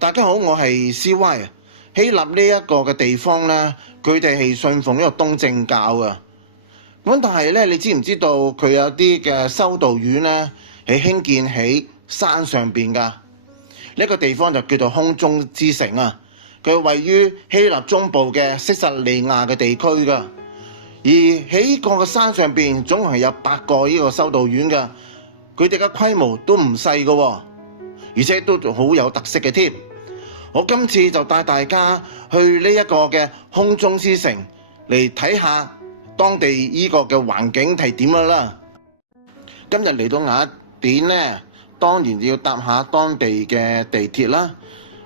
大家好，我係 CY。希臘呢一個嘅地方呢，佢哋係信奉呢個東正教嘅。咁但係呢，你知唔知道佢有啲嘅修道院呢，係興建喺山上邊㗎？呢個地方就叫做空中之城啊。佢位於希臘中部嘅色薩利亞嘅地區㗎。而喺呢個嘅山上邊，總共係有8個呢個修道院㗎。佢哋嘅規模都唔細㗎喎，而且都好有特色嘅添。我今次就帶大家去呢一個嘅空中之城嚟睇下當地呢個嘅環境係點樣啦。今日嚟到雅典呢，當然要搭下當地嘅地鐵啦。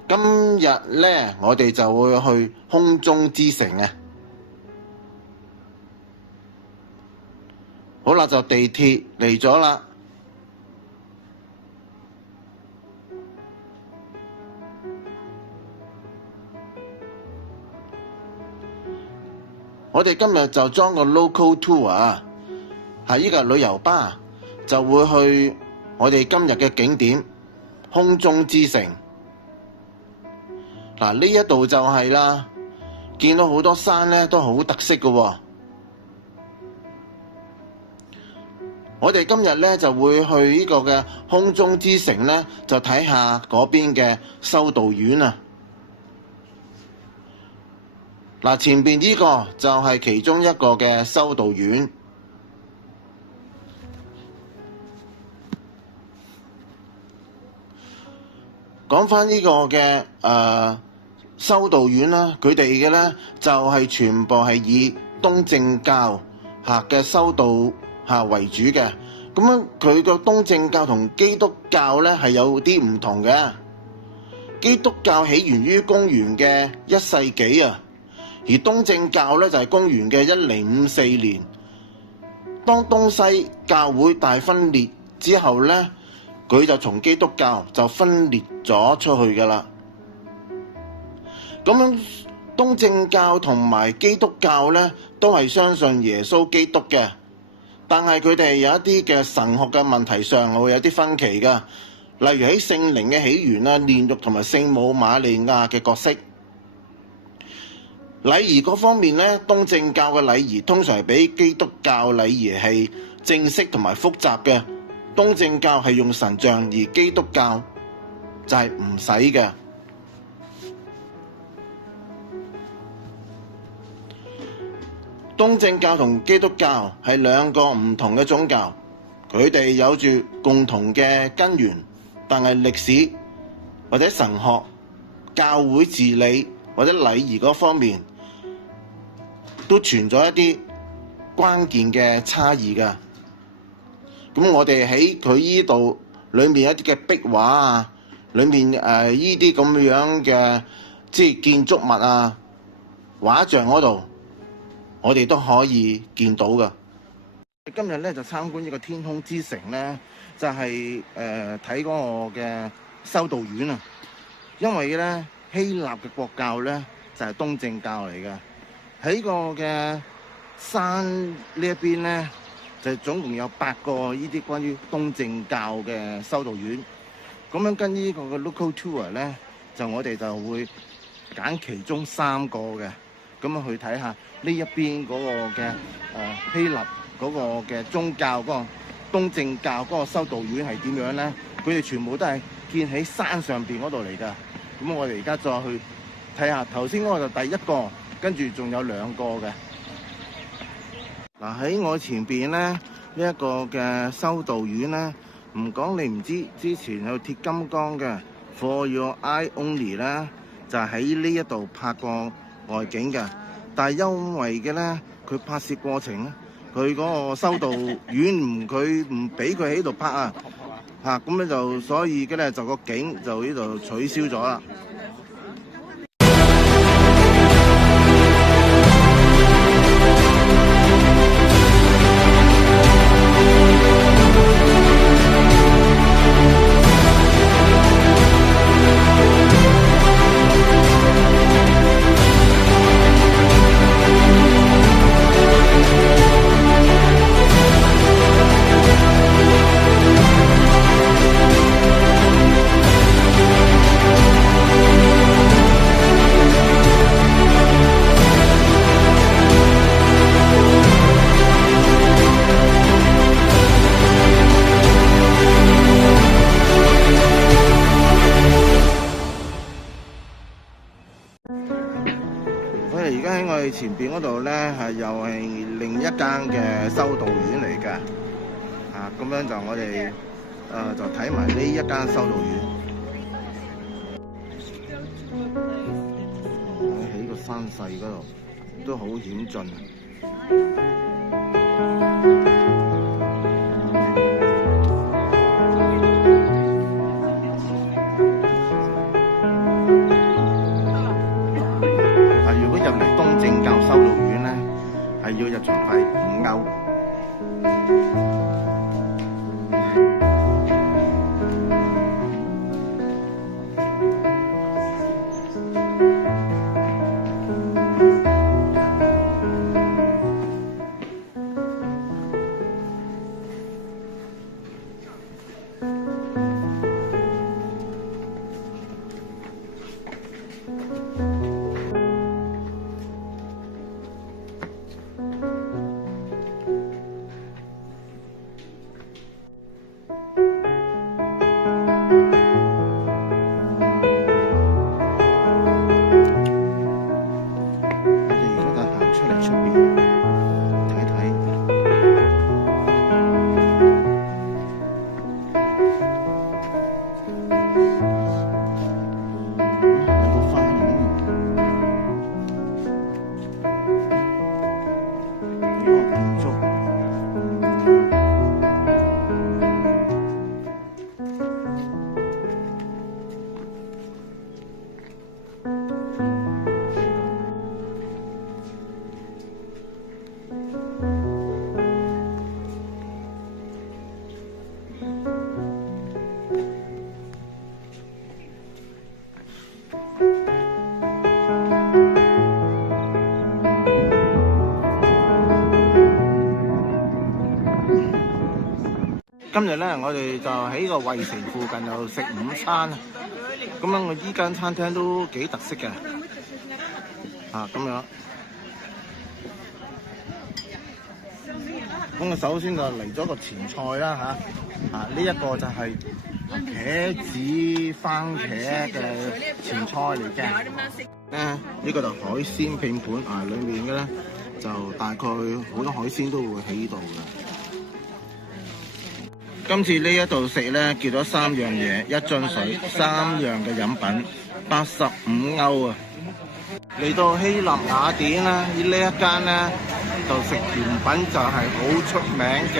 今日呢，我哋就會去空中之城啊。好啦，就地鐵嚟咗啦。我哋今日就裝個 local tour 啊，係呢個旅遊巴，就會去我哋今日嘅景點空中之城。嗱，呢一度就係啦，見到好多山咧都好特色嘅喎。我哋今日咧就會去呢個嘅空中之城咧，就睇下嗰邊嘅修道院啊。嗱，前邊呢個就係其中一個嘅修道院。講返呢個嘅修道院啦，佢哋嘅咧就係全部係以東正教嘅修道為主嘅。咁樣佢個東正教同基督教咧係有啲唔同嘅。基督教起源於公元嘅1世紀啊。而東正教咧就係公元嘅1054年，當東西教會大分裂之後咧，佢就從基督教就分裂咗出去㗎啦。咁樣東正教同埋基督教咧都係相信耶穌基督嘅，但係佢哋有一啲嘅神學嘅問題上會有啲分歧㗎，例如喺聖靈嘅起源啦、煉獄同埋聖母瑪利亞嘅角色。禮儀嗰方面咧，東正教嘅禮儀通常係比基督教禮儀係正式同埋複雜嘅。東正教係用神像，而基督教就係唔使嘅。東正教同基督教係兩個唔同嘅宗教，佢哋有住共同嘅根源，但係歷史或者神學、教會治理或者禮儀嗰方面，都存在一啲關鍵嘅差異㗎。咁我哋喺佢依度裏面一啲嘅壁畫啊，裏面依啲咁樣嘅即係建築物啊、畫像嗰度，我哋都可以見到㗎。今日咧就參觀呢個天空之城咧，就係睇嗰個嘅修道院啊。因為咧希臘嘅國教咧就係東正教嚟嘅。喺個嘅山呢一邊咧，就總共有8個呢啲關於東正教嘅修道院。咁樣跟呢個嘅 local tour 咧，就我哋就會揀其中3個嘅，咁樣去睇下呢一邊嗰個嘅希臘嗰個嘅宗教嗰個東正教嗰個修道院係點樣咧？佢哋全部都係建喺山上邊嗰度嚟㗎。咁我哋而家再去睇下，頭先嗰個就第一個。跟住仲有2個嘅。嗱，喺我前邊咧，呢一個嘅修道院咧，唔講你唔知，之前有鐵金剛嘅 For Your Eye Only 咧，就喺呢一度拍過外景嘅。但係因為嘅咧，佢拍攝過程咧，佢嗰個修道院佢唔俾佢喺度拍啊，咁咧就所以嘅咧就個景就呢度取消咗啦。哋前邊嗰度咧係又係另一間嘅修道院嚟嘅，咁樣就我哋就睇埋呢一間修道院。喺個山勢嗰度都好險峻。如果入嚟東正教修道院咧，係要入場費5歐。今日咧，我哋就喺個衛城附近又食午餐。咁樣我依間餐廳都幾特色嘅，咁樣。咁我首先就嚟咗個前菜啦，呢一個就係茄子番茄嘅前菜嚟嘅。呢個就海鮮拼盤，裡面嘅咧就大概好多海鮮都會喺度嘅。今次呢一度食咧，叫咗3樣嘢，1樽水，3樣嘅飲品，85歐啊！嚟到希臘雅典啦，呢一間咧就食甜品就係好出名嘅，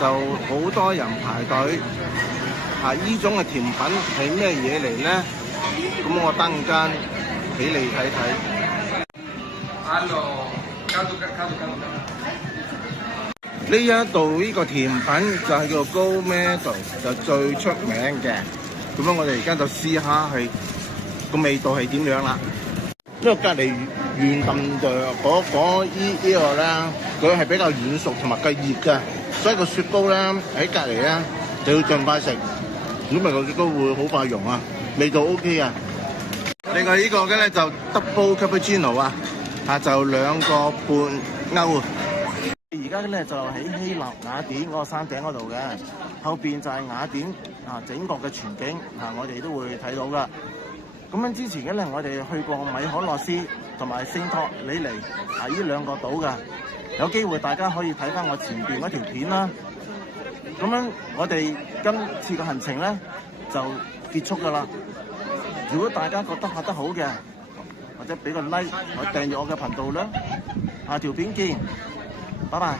就好多人排隊。呢種嘅甜品係咩嘢嚟咧？咁我等陣間俾你睇睇。呢一度呢個甜品就係叫做 Gold Medal， 就最出名嘅。咁樣我哋而家就試下係個味道係點樣啦。因為隔離圓燉嘅呢個咧，佢係比較軟熟同埋夠熱嘅，所以個雪糕咧喺隔離咧就要盡快食，如果唔係個雪糕會好快溶啊。味道 OK 啊。另外呢個嘅咧就 Double Cappuccino 就2個半歐啊。而家咧就喺希臘雅典嗰個山頂嗰度嘅，後邊就係雅典整個嘅全景我哋都會睇到噶。咁樣之前嘅咧，我哋去過米可諾斯同埋聖托里尼呢2個島噶，有機會大家可以睇翻我前邊嗰條片啦。咁樣我哋今次嘅行程咧就結束噶啦。如果大家覺得拍得好嘅，或者俾個 like 或訂閱我嘅頻道啦。下條片見。拜拜。